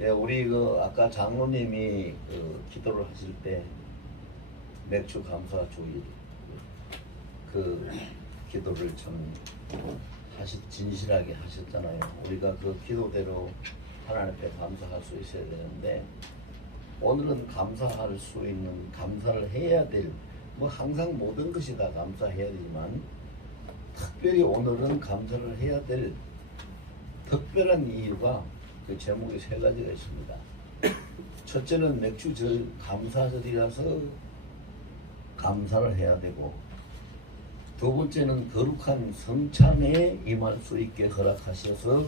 예, 우리 그 아까 장로님이 그 기도를 하실 때 맥주 감사 주일 그 기도를 참 진실하게 하셨잖아요. 우리가 그 기도대로 하나님 앞에 감사할 수 있어야 되는데 오늘은 감사할 수 있는 감사를 해야 될 뭐 항상 모든 것이 다 감사해야 되지만 특별히 오늘은 감사를 해야 될 특별한 이유가 그 제목이 세 가지가 있습니다. 첫째는 맥주절 감사절이라서 감사를 해야 되고, 두 번째는 거룩한 성찬에 임할 수 있게 허락하셔서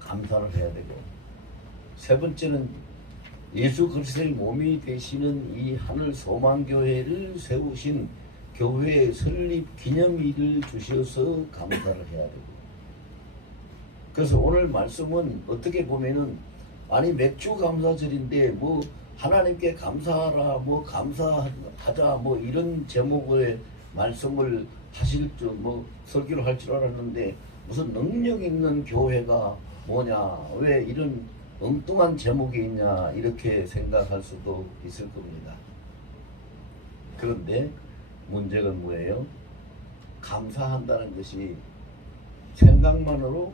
감사를 해야 되고, 세 번째는 예수 그리스도의 몸이 되시는 이 하늘 소망교회를 세우신 교회의 설립 기념일을 주셔서 감사를 해야 되고, 그래서 오늘 말씀은 어떻게 보면은 아니 맥주 감사절인데 뭐 하나님께 감사하라 뭐 감사하자 뭐 이런 제목의 말씀을 하실 줄 뭐 설교를 할 줄 알았는데 무슨 능력 있는 교회가 뭐냐 왜 이런 엉뚱한 제목이 있냐 이렇게 생각할 수도 있을 겁니다. 그런데 문제가 뭐예요? 감사한다는 것이 생각만으로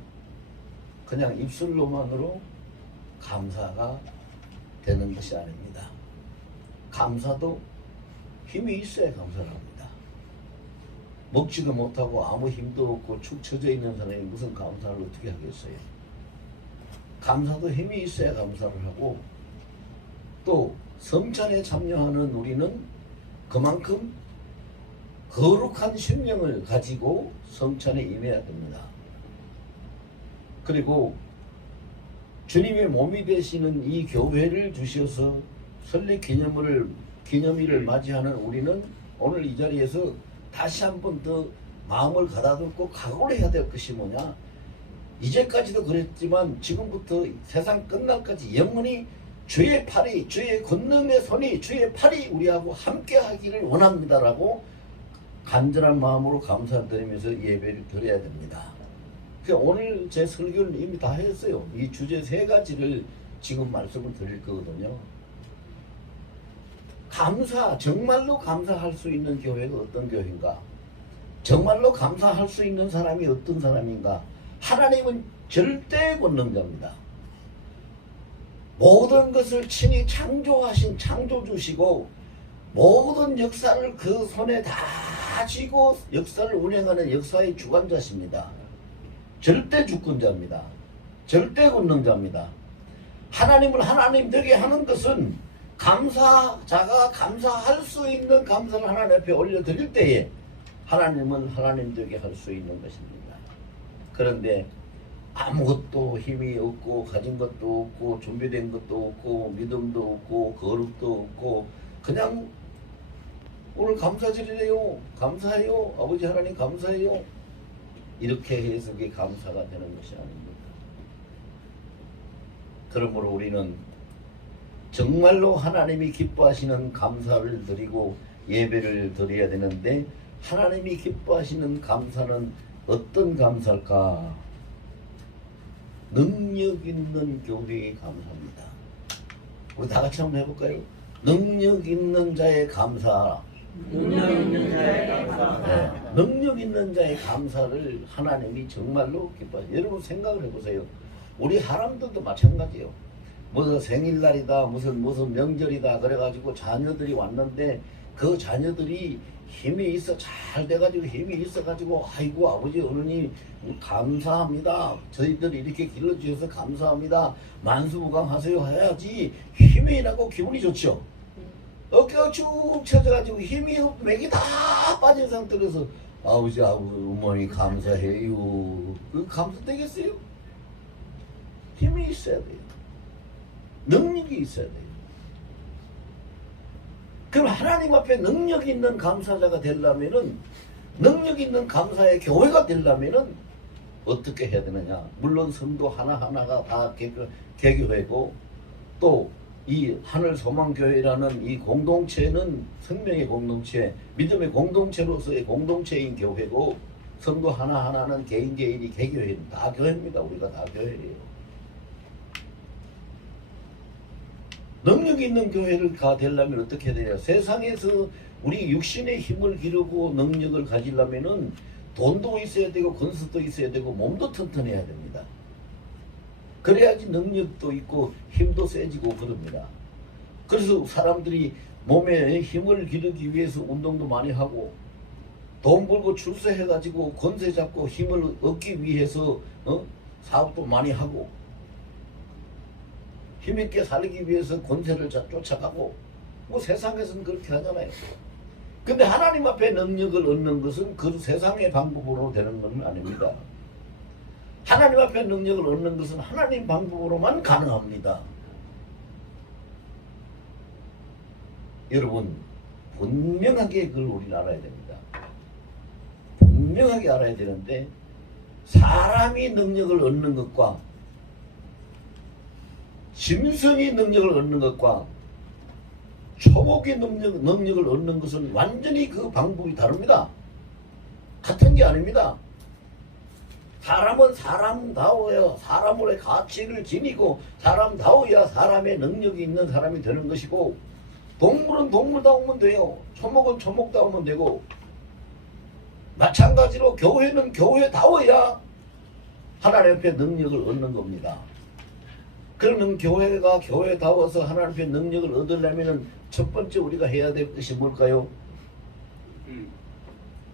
그냥 입술로만으로 감사가 되는 것이 아닙니다. 감사도 힘이 있어야 감사를 합니다. 먹지도 못하고 아무 힘도 없고 축 처져 있는 사람이 무슨 감사를 어떻게 하겠어요? 감사도 힘이 있어야 감사를 하고, 또 성찬에 참여하는 우리는 그만큼 거룩한 심령을 가지고 성찬에 임해야 됩니다. 그리고 주님의 몸이 되시는 이 교회를 주셔서 설립 기념일을 맞이하는 우리는 오늘 이 자리에서 다시 한번 더 마음을 가다듬고 각오를 해야 될 것이 뭐냐? 이제까지도 그랬지만 지금부터 세상 끝날까지 영원히 주의 팔이, 주의 권능의 손이, 주의 팔이 우리하고 함께 하기를 원합니다라고 간절한 마음으로 감사드리면서 예배를 드려야 됩니다. 오늘 제 설교를 이미 다 했어요. 이 주제 세 가지를 지금 말씀을 드릴 거거든요. 정말로 감사할 수 있는 교회가 어떤 교회인가? 정말로 감사할 수 있는 사람이 어떤 사람인가? 하나님은 절대 권능자입니다. 모든 것을 친히 창조하신 창조주시고 모든 역사를 그 손에 다 쥐고 역사를 운행하는 역사의 주관자십니다. 절대 주권자입니다. 절대 권능자입니다. 하나님을 하나님 되게 하는 것은 감사자가 감사할 수 있는 감사를 하나님 앞에 올려드릴 때에 하나님은 하나님 되게 할 수 있는 것입니다. 그런데 아무것도 힘이 없고 가진 것도 없고 준비된 것도 없고 믿음도 없고 거룩도 없고 그냥 오늘 감사절이래요. 감사해요. 아버지 하나님 감사해요. 이렇게 해서 그게 감사가 되는 것이 아닙니다. 그러므로 우리는 정말로 하나님이 기뻐하시는 감사를 드리고 예배를 드려야 되는데, 하나님이 기뻐하시는 감사는 어떤 감사일까? 능력 있는 교회의 감사입니다. 우리 다 같이 한번 해볼까요? 능력 있는 자의 감사. 능력 있는 자의 감사. 네, 능력 있는 자의 감사를 하나님이 정말로 기뻐하세요. 여러분 생각을 해보세요. 우리 사람들도 마찬가지예요. 무슨 생일날이다, 무슨 명절이다 그래가지고 자녀들이 왔는데 그 자녀들이 힘이 있어 잘 돼가지고 힘이 있어가지고 아이고 아버지 어머니 감사합니다. 저희들 이렇게 길러주셔서 감사합니다. 만수무강하세요 해야지 힘이 나고 기분이 좋죠. 어깨가 쭉 쳐져가지고 힘이 맥이 다 빠진 상태로서 아버지 어머니 감사해요. 그 감사 되겠어요? 힘이 있어야 돼요. 능력이 있어야 돼요. 그럼 하나님 앞에 능력 있는 감사자가 되려면은, 능력 있는 감사의 교회가 되려면은 어떻게 해야 되느냐? 물론 성도 하나하나가 다 개교회고, 또 이 하늘 소망교회라는 이 공동체는 생명의 공동체, 믿음의 공동체로서의 공동체인 교회고, 성도 하나하나는 개인이 개교회입니다. 다 교회입니다. 우리가 다 교회예요. 능력 있는 교회가 되려면 어떻게 해야 되냐? 세상에서 우리 육신의 힘을 기르고 능력을 가지려면은 돈도 있어야 되고 권수도 있어야 되고 몸도 튼튼해야 됩니다. 그래야지 능력도 있고 힘도 세지고 그럽니다. 그래서 사람들이 몸에 힘을 기르기 위해서 운동도 많이 하고 돈 벌고 출세해가지고 권세 잡고 힘을 얻기 위해서 사업도 많이 하고 힘있게 살기 위해서 권세를 쫓아가고 뭐 세상에서는 그렇게 하잖아요. 근데 하나님 앞에 능력을 얻는 것은 그 세상의 방법으로 되는 건 아닙니다. 하나님 앞에 능력을 얻는 것은 하나님 방법으로만 가능합니다. 여러분 분명하게 그걸 우리는 알아야 됩니다. 분명하게 알아야 되는데 사람이 능력을 얻는 것과 짐승이 능력을 얻는 것과 초목의 능력을 얻는 것은 완전히 그 방법이 다릅니다. 같은 게 아닙니다. 사람은 사람다워야 사람으로의 가치를 지니고 사람다워야 사람의 능력이 있는 사람이 되는 것이고 동물은 동물다우면 돼요. 초목은 초목다우면 되고 마찬가지로 교회는 교회다워야 하나님 앞에 능력을 얻는 겁니다. 그러면 교회가 교회다워서 하나님 앞에 능력을 얻으려면 첫 번째 우리가 해야 될 것이 뭘까요?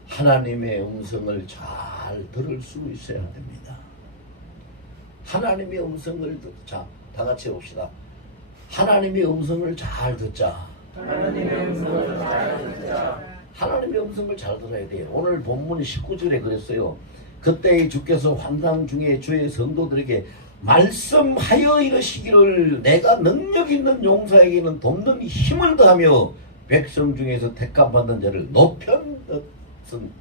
하나님의 음성을 잘 들을 수 있어야 됩니다. 하나님의 음성을 자, 다 같이 봅시다. 하나님의 음성을 잘 듣자. 하나님의 음성을 잘 듣자. 하나님의 음성을 잘 들어야 돼요. 오늘 본문 19절에 그랬어요. 그때 주께서 환상 중에 주의 성도들에게 말씀하여 이르시기를 내가 능력 있는 용사에게는 돕는 힘을 더하며 백성 중에서 택감받는 자를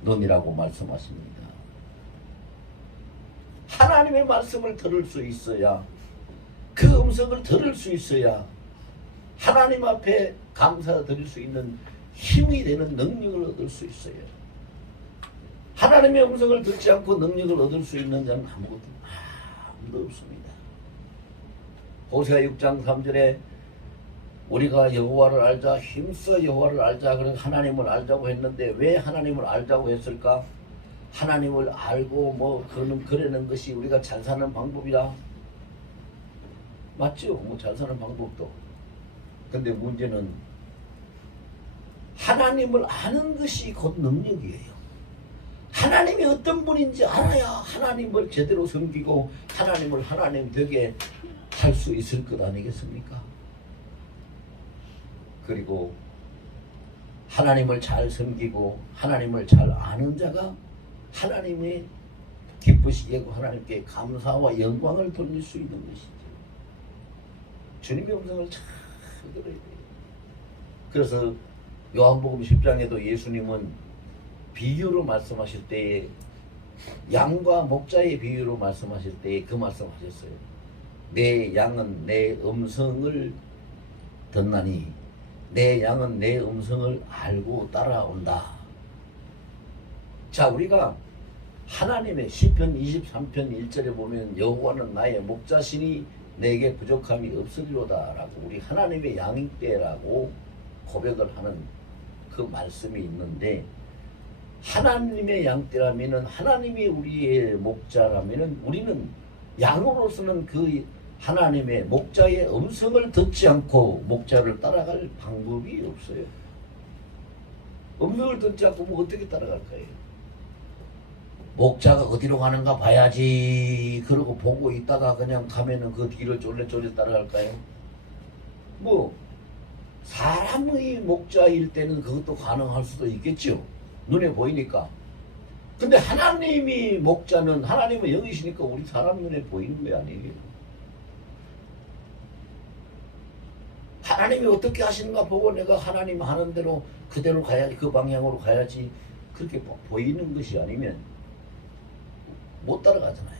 높였느니라고 말씀하십니다. 하나님의 말씀을 들을 수 있어야 그 음성을 들을 수 있어야 하나님 앞에 감사드릴 수 있는 힘이 되는 능력을 얻을 수 있어요. 하나님의 음성을 듣지 않고 능력을 얻을 수 있는 자는 아무도 없습니다. 호세아 6장 3절에 우리가 여호와를 알자 힘써 여호와를 알자 그래서 하나님을 알자고 했는데 왜 하나님을 알자고 했을까? 하나님을 알고 뭐 그러는 것이 우리가 잘 사는 방법이라 맞죠? 뭐 잘 사는 방법도. 근데 문제는 하나님을 아는 것이 곧 능력이에요. 하나님이 어떤 분인지 알아야 하나님을 제대로 섬기고 하나님을 하나님 되게 할 수 있을 것 아니겠습니까? 그리고 하나님을 잘 섬기고 하나님을 잘 아는 자가 하나님이 기쁘시게 하고 하나님께 감사와 영광을 돌릴 수 있는 것이죠. 주님의 음성을 잘 들어야 돼요. 그래서 요한복음 10장에도 예수님은 비유로 말씀하실 때에 양과 목자의 비유로 말씀하실 때에 그 말씀하셨어요. 내 양은 내 음성을 듣나니 내 양은 내 음성을 알고 따라온다. 자, 우리가 하나님의 시편 23편 1절에 보면 여호와는 나의 목자시니 내게 부족함이 없으리로다 라고 우리 하나님의 양떼라고 고백을 하는 그 말씀이 있는데 하나님의 양떼라면은 하나님이 우리의 목자라면은 우리는 양으로서는 그 하나님의 목자의 음성을 듣지 않고 목자를 따라갈 방법이 없어요. 음성을 듣지 않고 뭐 어떻게 따라갈까요? 목자가 어디로 가는가 봐야지 그러고 보고 있다가 그냥 가면은 그 뒤를 쫄래쫄래 따라갈까요? 뭐 사람의 목자일 때는 그것도 가능할 수도 있겠죠. 눈에 보이니까. 근데 하나님이 목자는 하나님은 영이시니까 우리 사람 눈에 보이는 게 아니에요. 하나님이 어떻게 하시는가 보고 내가 하나님 하는 대로 그대로 가야지, 그 방향으로 가야지 그렇게 보이는 것이 아니면 못 따라가잖아요.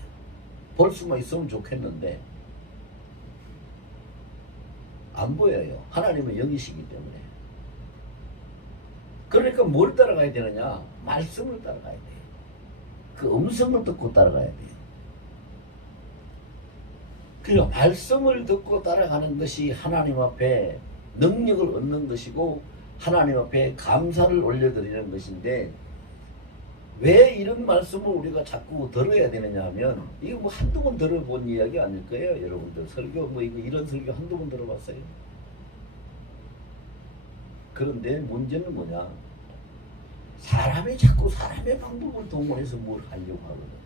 볼 수만 있으면 좋겠는데 안 보여요. 하나님은 영이시기 때문에. 그러니까 뭘 따라가야 되느냐? 말씀을 따라가야 돼요. 그 음성을 듣고 따라가야 돼요. 그리고 말씀을 듣고 따라가는 것이 하나님 앞에 능력을 얻는 것이고 하나님 앞에 감사를 올려드리는 것인데, 왜 이런 말씀을 우리가 자꾸 들어야 되느냐 하면, 이거 뭐 한두 번 들어본 이야기 아닐 거예요. 여러분들 설교 뭐 이런 설교 한두 번 들어봤어요. 그런데 문제는 뭐냐, 사람이 자꾸 사람의 방법을 동원해서 뭘 하려고 하거든.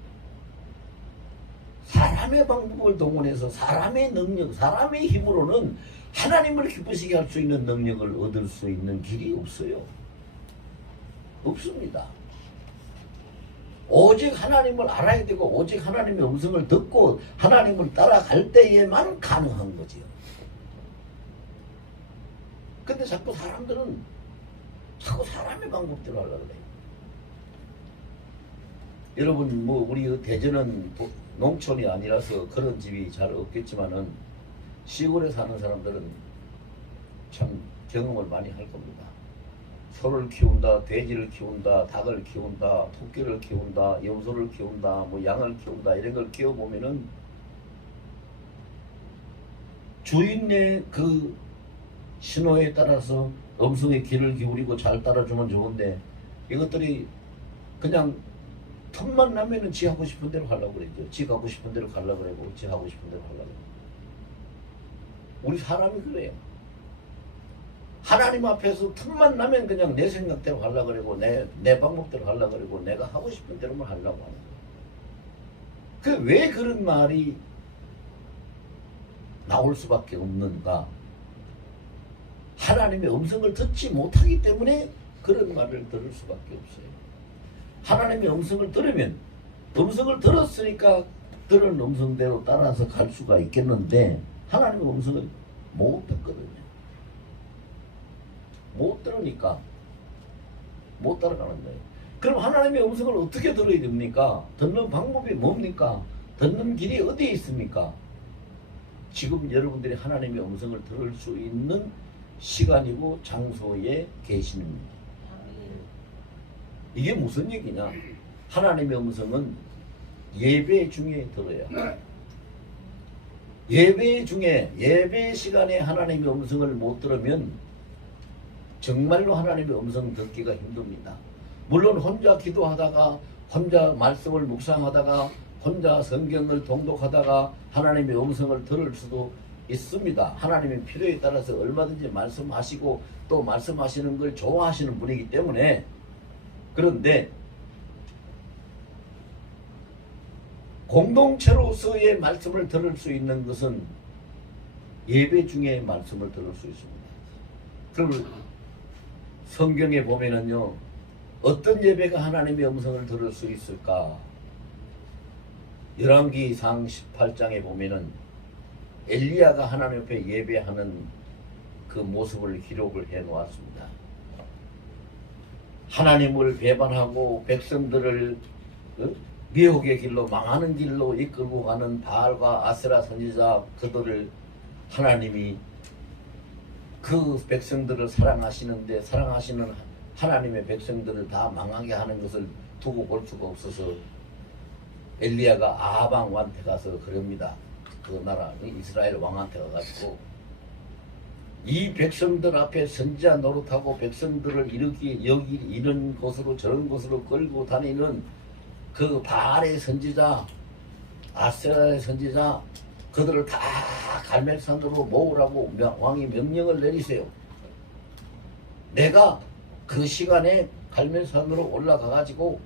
사람의 방법을 동원해서 사람의 능력, 사람의 힘으로는 하나님을 기쁘시게 할 수 있는 능력을 얻을 수 있는 길이 없어요. 없습니다. 오직 하나님을 알아야 되고 오직 하나님의 음성을 듣고 하나님을 따라갈 때에만 가능한 거지요. 근데 자꾸 사람들은 자꾸 사람의 방법대로 하려고 그래요. 여러분 뭐 우리 대전은 농촌이 아니라서 그런 집이 잘 없겠지만은 시골에 사는 사람들은 참 경험을 많이 할 겁니다. 소를 키운다, 돼지를 키운다, 닭을 키운다, 토끼를 키운다, 염소를 키운다, 뭐 양을 키운다, 이런 걸 키워보면은 주인의 그 신호에 따라서 음성의 귀를 기울이고 잘 따라주면 좋은데, 이것들이 그냥 틈만 나면은 지 하고 싶은 대로 하려고 그러죠. 지 가고 싶은 대로 가려고 그러고 지 하고 싶은 대로 하려고 그러고. 우리 사람이 그래요. 하나님 앞에서 틈만 나면 그냥 내 생각대로 하려고 그러고 내 방법대로 하려고 그러고 내가 하고 싶은 대로만 하려고 하는 거예요. 왜 그런 말이 나올 수밖에 없는가? 하나님의 음성을 듣지 못하기 때문에 그런 말을 들을 수밖에 없어요. 하나님의 음성을 들으면, 음성을 들었으니까 들은 음성대로 따라서 갈 수가 있겠는데 하나님의 음성을 못 듣거든요. 못 들으니까 못 따라가는 거예요. 그럼 하나님의 음성을 어떻게 들어야 됩니까? 듣는 방법이 뭡니까? 듣는 길이 어디에 있습니까? 지금 여러분들이 하나님의 음성을 들을 수 있는 시간이고 장소에 계시는 겁니다. 이게 무슨 얘기냐? 하나님의 음성은 예배 중에 들어야. 예배 중에, 예배 시간에 하나님의 음성을 못 들으면 정말로 하나님의 음성 듣기가 힘듭니다. 물론 혼자 기도하다가, 혼자 말씀을 묵상하다가, 혼자 성경을 통독하다가 하나님의 음성을 들을 수도 있습니다. 하나님의 필요에 따라서 얼마든지 말씀하시고 또 말씀하시는 걸 좋아하시는 분이기 때문에. 그런데 공동체로서의 말씀을 들을 수 있는 것은 예배 중에 말씀을 들을 수 있습니다. 그럼 성경에 보면은요, 어떤 예배가 하나님의 음성을 들을 수 있을까? 열왕기상 18장에 보면은 엘리야가 하나님 앞에 예배하는 그 모습을 기록을 해 놓았습니다. 하나님을 배반하고 백성들을 미혹의 길로, 망하는 길로 이끌고 가는 바알과 아세라 선지자, 그들을 하나님이 그 백성들을 사랑하시는데 사랑하시는 하나님의 백성들을 다 망하게 하는 것을 두고 볼 수가 없어서 엘리야가 아합 왕한테 가서 그럽니다. 그 나라 이스라엘 왕한테 가가지고 이 백성들 앞에 선지자 노릇하고 백성들을 여기 이런 곳으로 저런 곳으로 끌고 다니는 그 바알의 선지자, 아세라의 선지자, 그들을 다 갈멜산으로 모으라고 왕이 명령을 내리세요. 내가 그 시간에 갈멜산으로 올라가가지고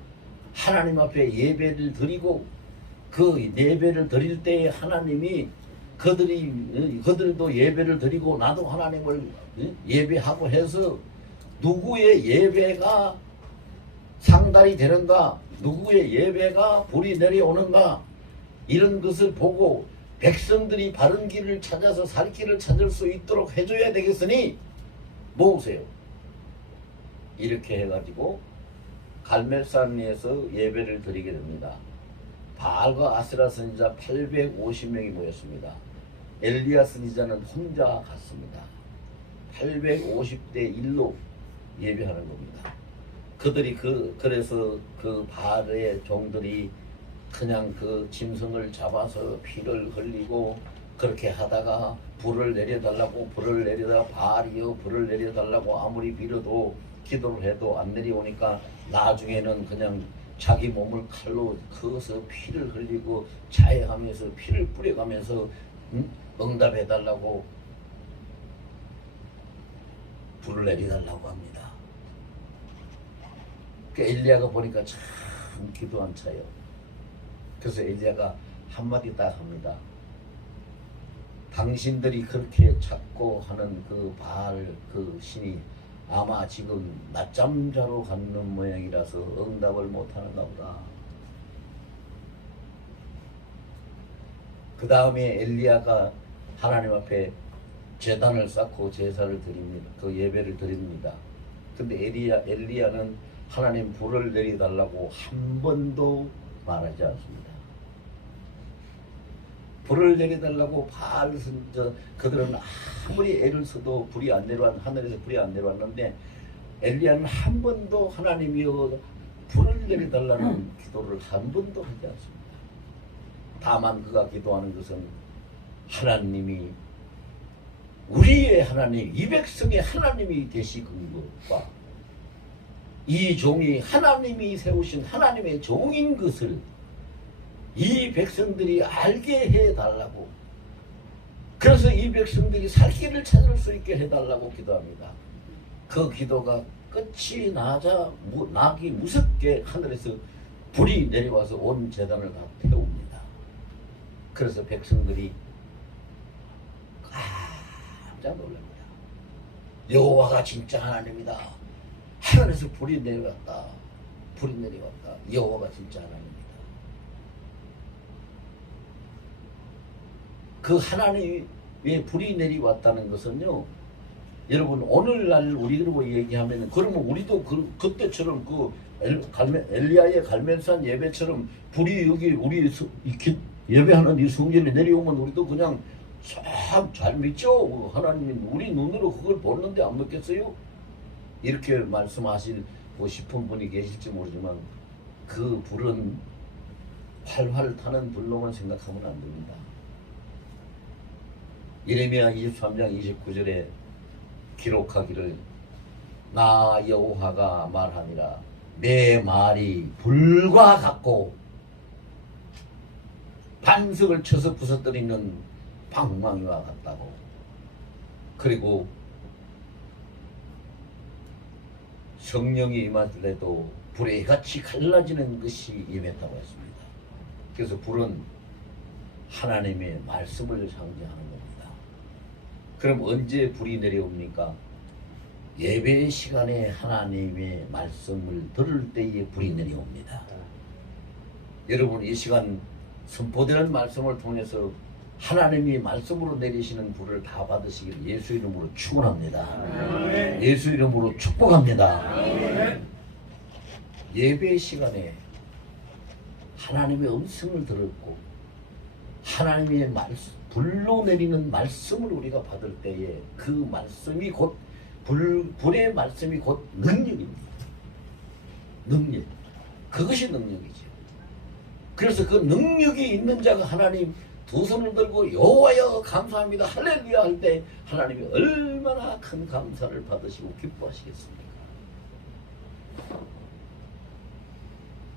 하나님 앞에 예배를 드리고, 그 예배를 드릴 때에 하나님이 그들도 예배를 드리고 나도 하나님을 예배하고 해서 누구의 예배가 상달이 되는가, 누구의 예배가 불이 내려오는가, 이런 것을 보고 백성들이 바른 길을 찾아서 살 길을 찾을 수 있도록 해줘야 되겠으니 모으세요. 이렇게 해가지고 갈멜산에서 예배를 드리게 됩니다. 바알과 아세라 선지자 850명이 모였습니다. 엘리야 선지자는 혼자 갔습니다. 850대 1로 예배하는 겁니다. 그들이 그래서 그 바알의 종들이 그냥 그 짐승을 잡아서 피를 흘리고 그렇게 하다가 불을 내려달라고 불을 내려다가 바알이여 불을 내려달라고 아무리 빌어도 기도를 해도 안 내려오니까 나중에는 그냥 자기 몸을 칼로 그어서 피를 흘리고 자해하면서 피를 뿌려가면서 응답해달라고 불을 내려달라고 합니다. 그 엘리야가 보니까 참 기도한 차요. 그래서 엘리야가 한마디 딱 합니다. 당신들이 그렇게 찾고 하는 그 바알 그 신이 아마 지금 낮잠 자러 가는 모양이라서 응답을 못하는가 보다. 그 다음에 엘리야가 하나님 앞에 제단을 쌓고 제사를 드립니다. 그 예배를 드립니다. 근데 엘리야는 하나님 불을 내려달라고 한 번도 말하지 않습니다. 불을 내려달라고 바알 그들은 아무리 애를 써도 불이 안 내려왔, 하늘에서 불이 안 내려왔는데 엘리야는 한 번도 하나님이여 불을 내려달라는 기도를 한 번도 하지 않습니다. 다만 그가 기도하는 것은 하나님이 우리의 하나님, 이 백성의 하나님이 되시는 것과 이 종이 하나님이 세우신 하나님의 종인 것을 이 백성들이 알게 해달라고, 그래서 이 백성들이 살 길을 찾을 수 있게 해달라고 기도합니다. 그 기도가 끝이 나자 낙이 무섭게 하늘에서 불이 내려와서 온 제단을 다 태웁니다. 그래서 백성들이 깜짝 놀랍니다. 여호와가 진짜 하나님이다. 하늘에서 불이 내려왔다. 불이 내려왔다. 여호와가 진짜 하나님이다. 그 하나님의 불이 내려왔다는 것은요, 여러분 오늘날 우리로 얘기하면 그러면 우리도 그때처럼 그 엘리야의 갈멜산 예배처럼 불이 여기 우리 예배하는 이 성전에 내려오면 우리도 그냥 참 잘 믿죠. 하나님 우리 눈으로 그걸 보는데 안 믿겠어요? 이렇게 말씀하시고 싶은 분이 계실지 모르지만 그 불은 활활 타는 불로만 생각하면 안 됩니다. 예레미야 23장 29절에 기록하기를 나 여호와가 말하니라 내 말이 불과 같고 반석을 쳐서 부서뜨리는 방망이와 같다고. 그리고 성령이 임하더라도 불에 같이 갈라지는 것이 임했다고 했습니다. 그래서 불은 하나님의 말씀을 상징하는 겁니다. 그럼 언제 불이 내려옵니까? 예배 시간에 하나님의 말씀을 들을 때에 불이 내려옵니다. 여러분 이 시간 선포되는 말씀을 통해서 하나님이 말씀으로 내리시는 불을 다 받으시길 예수 이름으로 축원합니다. 예수 이름으로 축복합니다. 예배 시간에 하나님의 음성을 들었고 하나님의 불로 내리는 말씀을 우리가 받을 때에 그 말씀이 곧 불의 말씀이 곧 능력입니다. 능력. 그것이 능력이죠. 그래서 그 능력이 있는 자가 하나님 두 손을 들고 여호와여 감사합니다 할렐루야 할 때 하나님이 얼마나 큰 감사를 받으시고 기뻐하시겠습니까?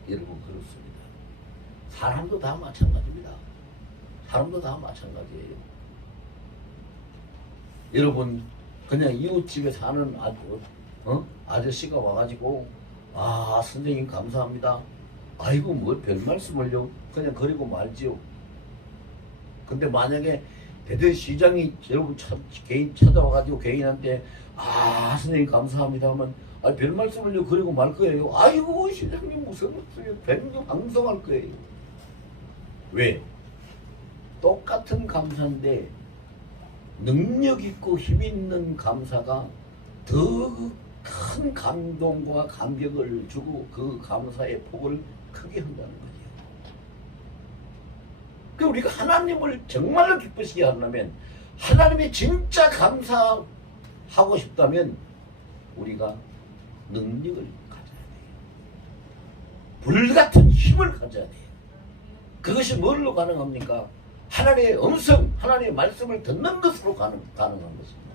여러분 그렇습니다. 사람도 다 마찬가지입니다. 사람도 다 마찬가지예요. 여러분 그냥 이웃집에 사는 아저씨가 와가지고 아 선생님 감사합니다. 아이고 뭐 별 말씀을요. 그냥 그리고 말지요. 근데 만약에 대전시장이 여러분 개인 찾아와가지고 개인한테 아 선생님 감사합니다 하면 아 별 말씀을요 그리고 말 거예요. 아이고 시장님 무슨 말씀이에요. 뱀도 방송할 거예요. 왜? 똑같은 감사인데 능력 있고 힘 있는 감사가 더 큰 감동과 감격을 주고 그 감사의 폭을 크게 한다는 거죠. 그 우리가 하나님을 정말로 기쁘시게 하려면 하나님이 진짜 감사하고 싶다면 우리가 능력을 가져야 돼요. 불같은 힘을 가져야 돼요. 그것이 뭘로 가능합니까? 하나님의 음성, 하나님의 말씀을 듣는 것으로 가능한 것입니다.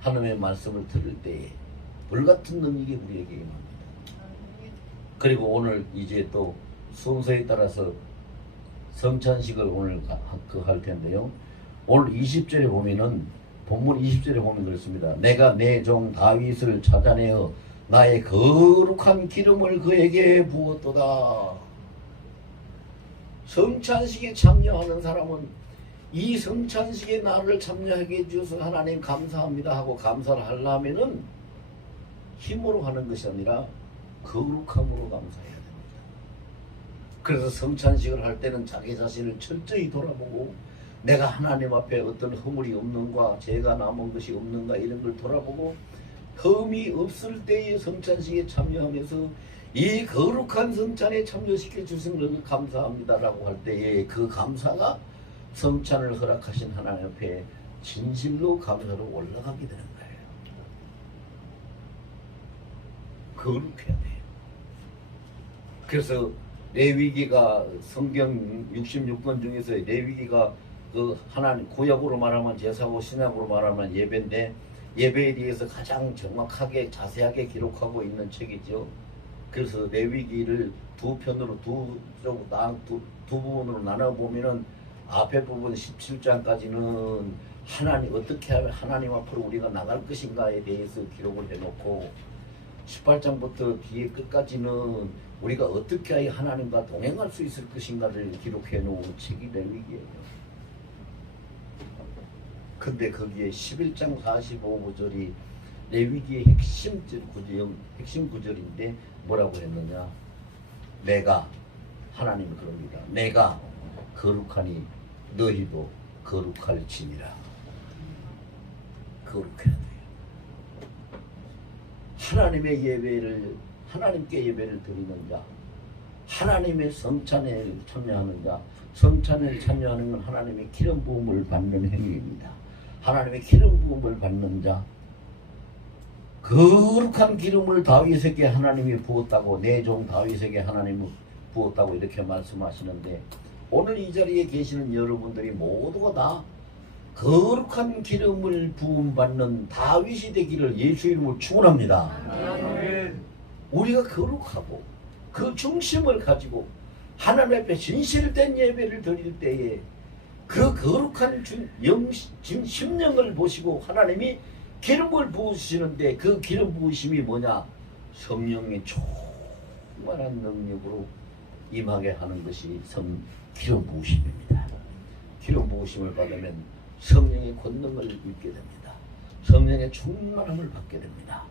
하나님의 말씀을 들을 때에 불같은 능력이 우리에게 임합니다. 그리고 오늘 이제 또 순서에 따라서 성찬식을 오늘 할 텐데요. 오늘 20절에 보면은 본문 20절에 보면 그렇습니다. 내가 내 종 다윗을 찾아내어 나의 거룩한 기름을 그에게 부었도다. 성찬식에 참여하는 사람은 이 성찬식에 나를 참여하게 해주셔서 하나님 감사합니다 하고 감사를 하려면은 힘으로 하는 것이 아니라 거룩함으로 감사해야 됩니다. 그래서 성찬식을 할 때는 자기 자신을 철저히 돌아보고 내가 하나님 앞에 어떤 허물이 없는가, 죄가 남은 것이 없는가 이런 걸 돌아보고 흠이 없을 때의 성찬식에 참여하면서 이 거룩한 성찬에 참여시켜 주신 것을 감사합니다라고 할 때에 그 감사가 성찬을 허락하신 하나님 앞에 진실로 감사로 올라가게 되는 거예요. 거룩해야 돼요. 그래서 레위기가 성경 66권 중에서 레위기가 그 하나님 구약으로 말하면 제사고 신약으로 말하면 예배인데 예배에 대해서 가장 정확하게 자세하게 기록하고 있는 책이죠. 그래서 레위기를 두 편으로 두 부분으로 나눠 보면은 앞에 부분 17장까지는 하나님 어떻게 하면 하나님 앞으로 우리가 나갈 것인가에 대해서 기록을 해놓고 18장부터 뒤에 끝까지는 우리가 어떻게 하여 하나님과 동행할 수 있을 것인가를 기록해 놓은 책이 레위기예요. 근데 거기에 11장 45구절이 레위기의 핵심 구절인데 뭐라고 했느냐? 내가 하나님이 그럽니다. 내가 거룩하니 너희도 거룩할지니라. 거룩해야 돼요. 하나님의 예배를 하나님께 예배를 드리는 자, 하나님의 성찬에 참여하는 자, 성찬에 참여하는 건 하나님의 기름 부음을 받는 행위입니다. 하나님의 기름 부음을 받는 자, 거룩한 기름을 다윗에게 하나님이 부었다고, 내 종 다윗에게 하나님이 부었다고 이렇게 말씀하시는데 오늘 이 자리에 계시는 여러분들이 모두가 다 거룩한 기름을 부음받는 다윗이 되기를 예수 이름으로 축원합니다. 우리가 거룩하고 그 중심을 가지고 하나님 앞에 진실된 예배를 드릴 때에 그 거룩한 심령을 보시고 하나님이 기름을 부으시는데 그 기름 부으심이 뭐냐? 성령의 충만한 능력으로 임하게 하는 것이 기름 부으심입니다. 기름 부으심을 받으면 성령의 권능을 입게 됩니다. 성령의 충만함을 받게 됩니다.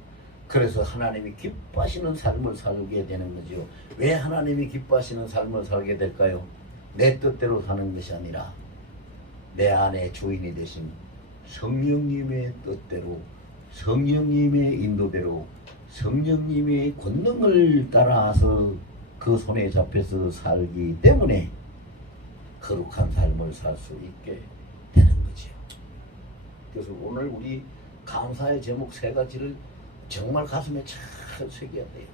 그래서 하나님이 기뻐하시는 삶을 살게 되는 거죠. 왜 하나님이 기뻐하시는 삶을 살게 될까요? 내 뜻대로 사는 것이 아니라 내 안에 주인이 되신 성령님의 뜻대로, 성령님의 인도대로, 성령님의 권능을 따라서 그 손에 잡혀서 살기 때문에 거룩한 삶을 살 수 있게 되는 거죠. 그래서 오늘 우리 감사의 제목 세 가지를 정말 가슴에 잘 새겨야 돼요.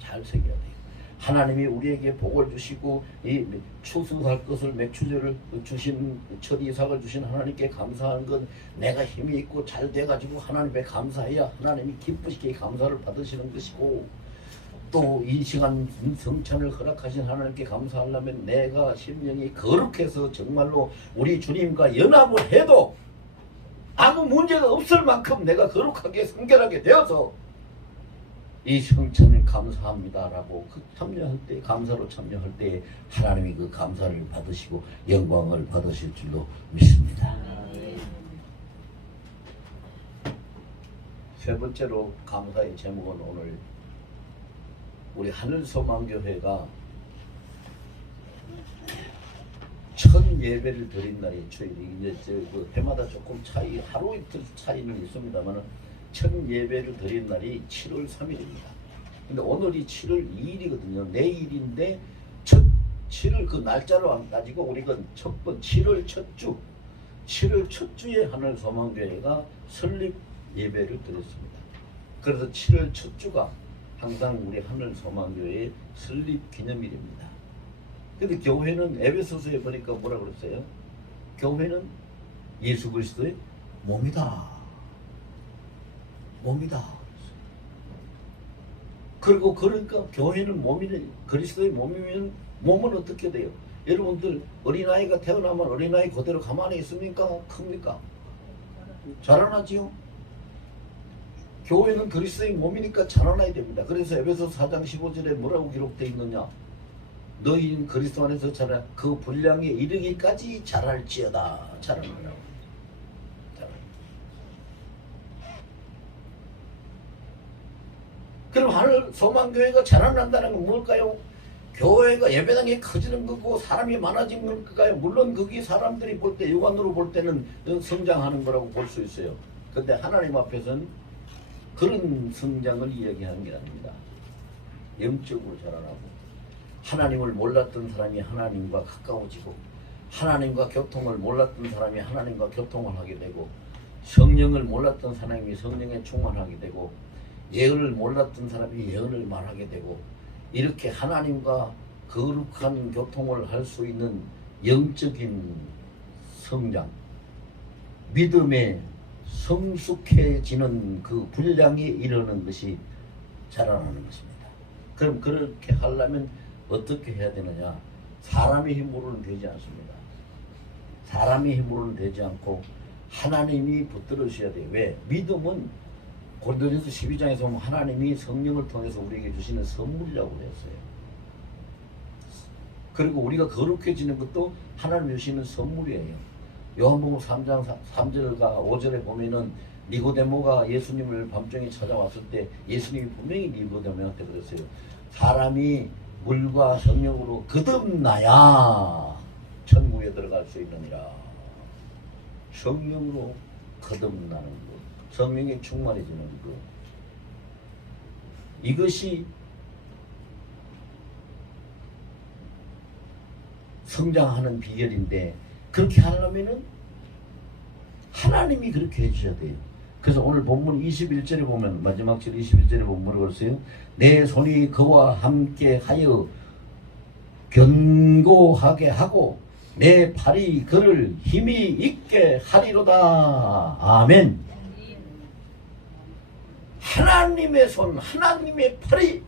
잘 새겨야 돼요. 하나님이 우리에게 복을 주시고 이 추수할 것을 맥추제를 주신 첫 이삭을 주신 하나님께 감사하는 건 내가 힘이 있고 잘 돼가지고 하나님께 감사해야 하나님이 기쁘시게 감사를 받으시는 것이고, 또 이 시간 성찬을 허락하신 하나님께 감사하려면 내가 심령이 거룩해서 정말로 우리 주님과 연합을 해도 아무 문제가 없을 만큼 내가 거룩하게 성결하게 되어서 이 성찬을 감사합니다라고 참여할 때, 감사로 참여할 때 하나님이 그 감사를 받으시고 영광을 받으실 줄로 믿습니다. 세 번째로 감사의 제목은 오늘 우리 하늘소망교회가 첫 예배를 드린 날이 이제 그 해마다 조금 차이, 하루 이틀 차이는 있습니다만 첫 예배를 드린 날이 7월 3일입니다. 근데 오늘이 7월 2일이거든요. 내일인데 7월 그 날짜로 안 따지고 우리가 7월 첫 주, 7월 첫 주에 하늘소망교회가 설립 예배를 드렸습니다. 그래서 7월 첫 주가 항상 우리 하늘소망교회의 설립 기념일입니다. 근데 교회는 에베소서에 보니까 뭐라 그랬어요? 교회는 예수 그리스도의 몸이다. 몸이다. 그리고 그러니까 교회는 몸이네. 그리스도의 몸이면 몸은 어떻게 돼요? 여러분들 어린아이가 태어나면 어린아이 그대로 가만히 있습니까? 큽니까? 자라나지요? 교회는 그리스도의 몸이니까 자라나야 됩니다. 그래서 에베소 4장 15절에 뭐라고 기록되어 있느냐? 너희는 그리스도 안에서 자라 그 분량에 이르기까지 자랄지어다. 자라나라고. 그럼 하늘 소망교회가 자라난다는 건 뭘까요? 교회가 예배당이 커지는 거고 사람이 많아지는 걸까요? 물론 그게 사람들이 볼 때 육안으로 볼 때는 성장하는 거라고 볼 수 있어요. 근데 하나님 앞에서는 그런 성장을 이야기하는 게 아닙니다. 영적으로 자라나고 하나님을 몰랐던 사람이 하나님과 가까워지고 하나님과 교통을 몰랐던 사람이 하나님과 교통을 하게 되고 성령을 몰랐던 사람이 성령에 충만하게 되고 예언을 몰랐던 사람이 예언을 말하게 되고 이렇게 하나님과 거룩한 교통을 할 수 있는 영적인 성장, 믿음에 성숙해지는 그 분량에 이르는 것이 자라나는 것입니다. 그럼 그렇게 하려면 어떻게 해야 되느냐? 사람의 힘으로는 되지 않습니다. 사람의 힘으로는 되지 않고 하나님이 붙들으셔야 돼요. 왜? 믿음은 고린도전서 12장에서 보면 하나님이 성령을 통해서 우리에게 주시는 선물이라고 했어요. 그리고 우리가 거룩해지는 것도 하나님이 주시는 선물이에요. 요한복음 3장 3절과 5절에 보면은 니고데모가 예수님을 밤중에 찾아왔을 때 예수님이 분명히 니고데모한테 그랬어요. 사람이 물과 성령으로 거듭나야 천국에 들어갈 수 있느니라. 성령으로 거듭나는 것. 성령에 충만해지는 것. 이것이 성장하는 비결인데 그렇게 하려면은 하나님이 그렇게 해주셔야 돼요. 그래서 오늘 본문 21절에 보면 마지막 절 21절에 보면 뭐라고 그랬어요? 내 손이 그와 함께 하여 견고하게 하고 내 팔이 그를 힘이 있게 하리로다. 아멘. 하나님의 손, 하나님의 팔이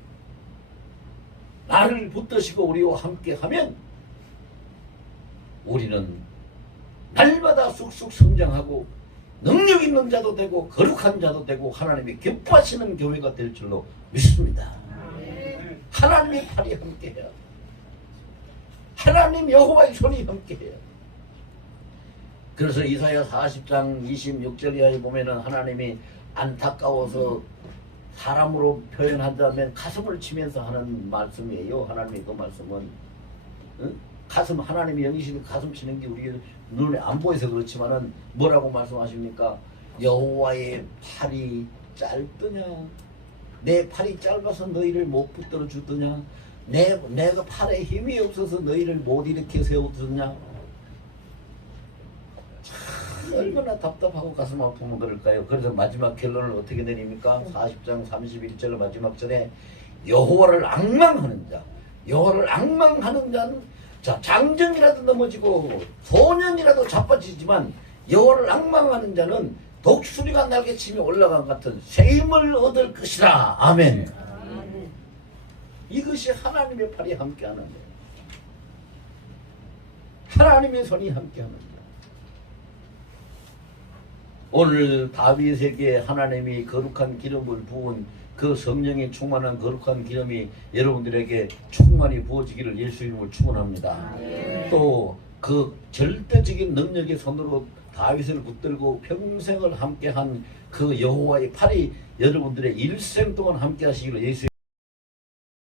나를 붙드시고 우리와 함께 하면 우리는 날마다 쑥쑥 성장하고 능력 있는 자도 되고 거룩한 자도 되고 하나님이 기뻐하시는 교회가 될 줄로 믿습니다. 하나님의 팔이 함께해야 하나님 여호와의 손이 함께해야. 그래서 이사야 40장 26절 이하에 보면은 하나님이 안타까워서 사람으로 표현한다면 가슴을 치면서 하는 말씀이에요. 하나님의 그 말씀은 가슴, 하나님이 영이신 가슴 치는 게 우리 눈에 안 보여서 그렇지만은 뭐라고 말씀하십니까? 여호와의 팔이 짧더냐? 내 팔이 짧아서 너희를 못 붙들어 주더냐? 내가 팔에 힘이 없어서 너희를 못 일으켜 세우더냐? 얼마나 답답하고 가슴 아프면 그럴까요? 그래서 마지막 결론을 어떻게 내립니까? 40장 31절 마지막 절에 여호와를 앙망하는 자, 여호와를 앙망하는 자는 자 장정이라도 넘어지고 소년이라도 자빠지지만 여호와를 앙망하는 자는 독수리가 날개치며 올라간 같은 새 힘을 얻을 것이라. 아멘. 이것이 하나님의 팔이 함께하는 거예요. 하나님의 손이 함께하는 거예요. 오늘 다윗에게 하나님이 거룩한 기름을 부은 그 성령이 충만한 거룩한 기름이 여러분들에게 충만히 부어지기를 예수 이름으로 축원합니다. 또 그 절대적인 능력의 손으로 다윗을 붙들고 평생을 함께한 그 여호와의 팔이 여러분들의 일생 동안 함께하시기를 예수